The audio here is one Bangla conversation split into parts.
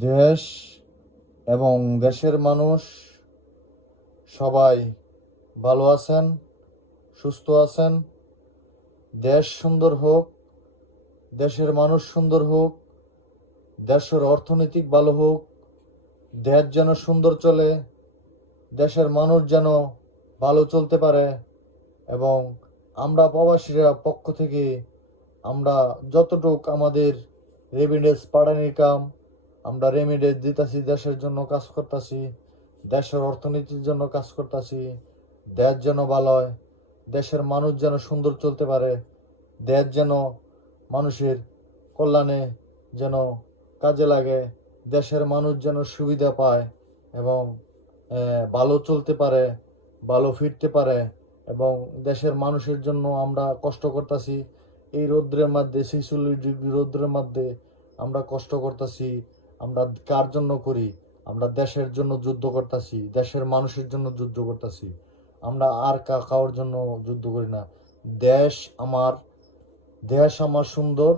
দেশ এবং দেশের মানুষ সবাই ভালো আছেন, সুস্থ আছেন। দেশ সুন্দর হোক, দেশের মানুষ সুন্দর হোক, দেশের অর্থনৈতিক ভালো হোক, দেশ যেন সুন্দর চলে, দেশের মানুষ যেন ভালো চলতে পারে। এবং আমরা প্রবাসীরা পক্ষ থেকে আমরা যতটুক আমাদের রেমিডেন্স পাঠানির কাম আমরা রেমিডেন্স দিতেছি, দেশের জন্য কাজ করতেছি, দেশের অর্থনীতির জন্য কাজ করতেছি। দেশ যেন ভালো হয়, দেশের মানুষ যেন সুন্দর চলতে পারে, দেশ যেন মানুষের কল্যাণে যেন কাজে লাগে, দেশের মানুষ যেন সুবিধা পায় এবং ভালো চলতে পারে, ভালো ফিরতে পারে। এবং দেশের মানুষের জন্য আমরা কষ্ট করতেছি। এই রৌদ্রের মধ্যে 46 ডিগ্রি রৌদ্রের মধ্যে আমরা কষ্ট করতেছি। আমরা কার জন্য করি? আমরা দেশের জন্য যুদ্ধ করতেছি, দেশের মানুষের জন্য যুদ্ধ করতেছি। আমরা আর কারোর জন্য যুদ্ধ করি না। দেশ আমার, দেশ আমার সুন্দর,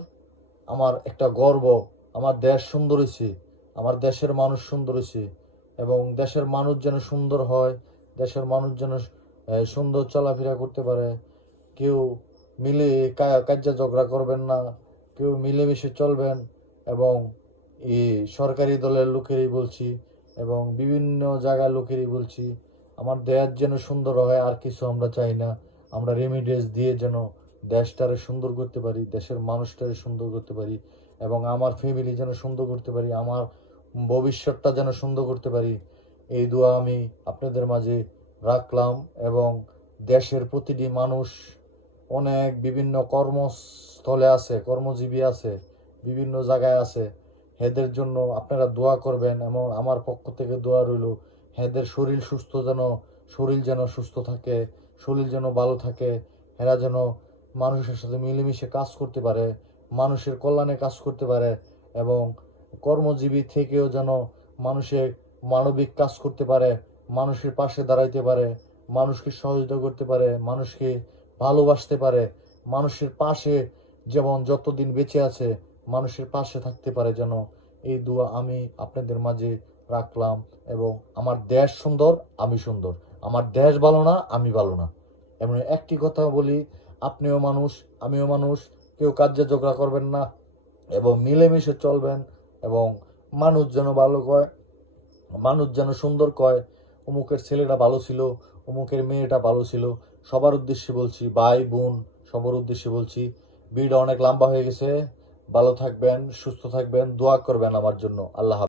আমার একটা গর্ব। আমার দেশ সুন্দর হয়েছে, আমার দেশের মানুষ সুন্দর হয়েছে। এবং দেশের মানুষ যেন সুন্দর হয়, দেশের মানুষ যেন সুন্দর চলাফেরা করতে পারে। কেউ মিলে কাজ্যা ঝগড়া করবেন না, কেউ মিলেমিশে চলবেন। এবং এই সরকারি দলের লোকেরই বলছি এবং বিভিন্ন জায়গার লোকেরই বলছি, আমার দেশ যেন সুন্দর হয়, আর কিছু আমরা চাই না। আমরা রেমিডেন্স দিয়ে যেন দেশটারে সুন্দর করতে পারি, দেশের মানুষটারে সুন্দর করতে পারি এবং আমার ফ্যামিলি যেন সুন্দর করতে পারি, আমার ভবিষ্যৎটা যেন সুন্দর করতে পারি। এই দোয়া আমি আপনাদের মাঝে রাখলাম। এবং দেশের প্রতিটি মানুষ অনেক বিভিন্ন কর্মস্থলে আছে, কর্মজীবী আছে, বিভিন্ন জায়গায় আছে। এদের জন্য আপনারা দোয়া করবেন এবং আমার পক্ষ থেকে দোয়া রইল। এদের শরীর যেন সুস্থ থাকে, শরীর যেন ভালো থাকে। এরা যেন মানুষের সাথে মিলেমিশে কাজ করতে পারে, মানুষের কল্যাণে কাজ করতে পারে এবং কর্মজীবী থেকেও যেন মানুষের মানবিক কাজ করতে পারে, মানুষের পাশে দাঁড়াইতে পারে, মানুষকে সহযোগিতা করতে পারে, মানুষকে ভালোবাসতে পারে, মানুষের পাশে যেমন যতদিন বেঁচে আছে মানুষের পাশে থাকতে পারে। যেন এই দোয়া আমি আপনাদের মাঝে রাখলাম। এবং আমার দেশ সুন্দর, আমি সুন্দর। আমার দেশ ভালো না, আমি ভালো না। এমন একটি কথা বলি, আপনিও মানুষ, আমিও মানুষ, কেউ কাজে ঝগড়া করবেন না এবং মিলেমিশে চলবেন। এবং মানুষ যেন ভালো কয়, মানুষ যেন সুন্দর কয়, অমুকের ছেলেটা ভালো ছিল, অমুকের মেয়েটা ভালো ছিল। সবার উদ্দেশ্যে বলছি, ভাই বোন সবার উদ্দেশ্যে বলছি। ভিডিওটা অনেক লম্বা হয়ে গেছে। ভালো থাকবেন, সুস্থ থাকবেন, দোয়া করবেন আমার জন্য। আল্লাহ হাফেজ।